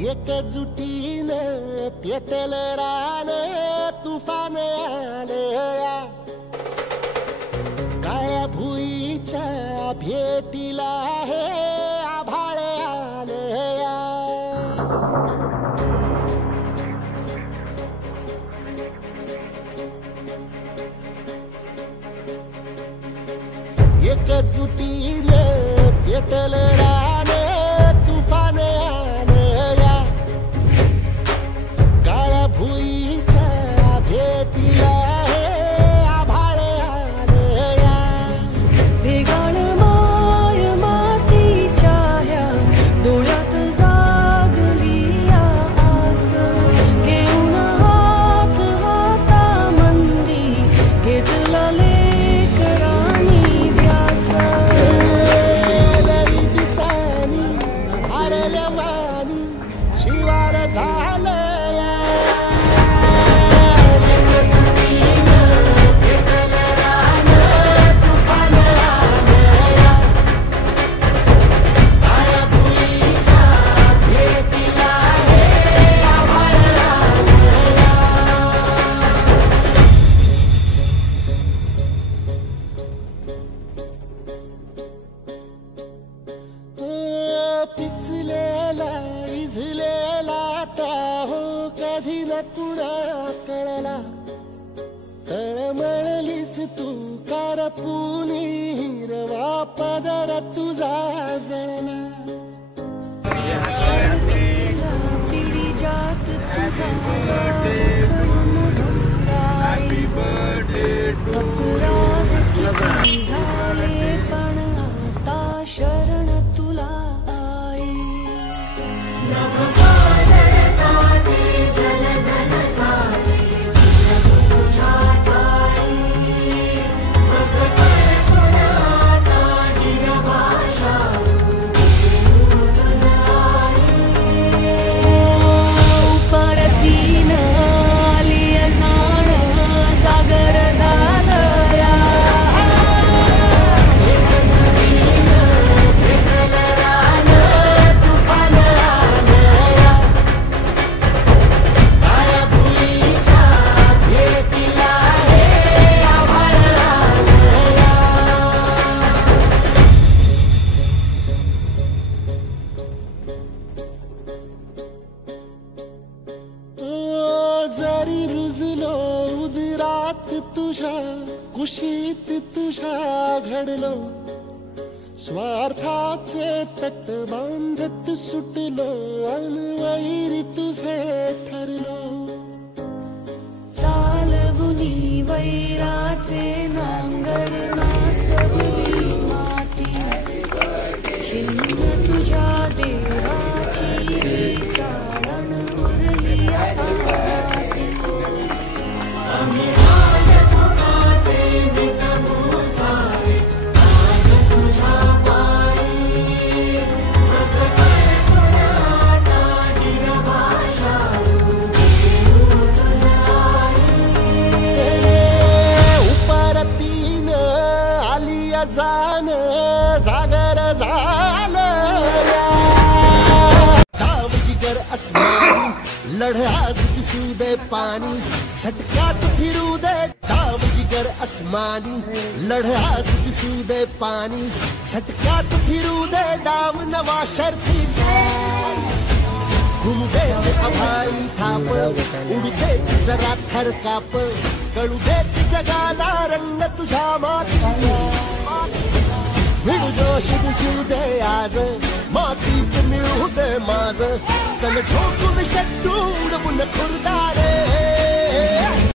एकजुटीनं पेटलं रान तुफान आलया काळ्या भुईच्या भेटीला हे आभाळ आलया एकजुटीनं पेटलं रान तुफान आलया काळ्या भुईच्या भेटीला हे आभाळ आलया ढेगाळ माय मातीच्या ह्या डोळ्यात जागली आस घेऊन हात हातामंदी घेतला लेकरांनी ध्यास लई दिसानी हरल्या वाणी शिवार झालया पिचलेला इझलेला टाहो कधी न कुणा कळला तळमळलीस तू करपुनी हिरवा पदर तुझा जळला पिढी जात तुझा अपराध किती झाले पण आता शरण तुला आई परतीन आली जाण सागर झालया जरी रुजलो उदरात तुझ्या कुशीत तुझ्या घडलो स्वार्थाचे तट बांधत सुटलो अनवैरी तुझे ठरलो चालवुनी वैराचे नांगर नासवली माती छिन्न तुझ्या देहाची चाळण उरली आता उपरतीन आलिया जान जागर झालया दाव जिगर अस्मानी लढ्यात दिसू दे पाणी झटक्यात फिरू दे दाव जिगर अस्मानी लढ्यात दिसू दे पाणी झटक्यात फिरू दे डाव नवा शर्तीचा घुमू दे आभाळी थाप उडू दे जरा थरकाप कळू दे जगाला रंग तुझ्या मातीचा भिड जोश दिसू दे आज मातीत मिळू दे माझ चल ठोकून शट्टू उडवून खुरदारे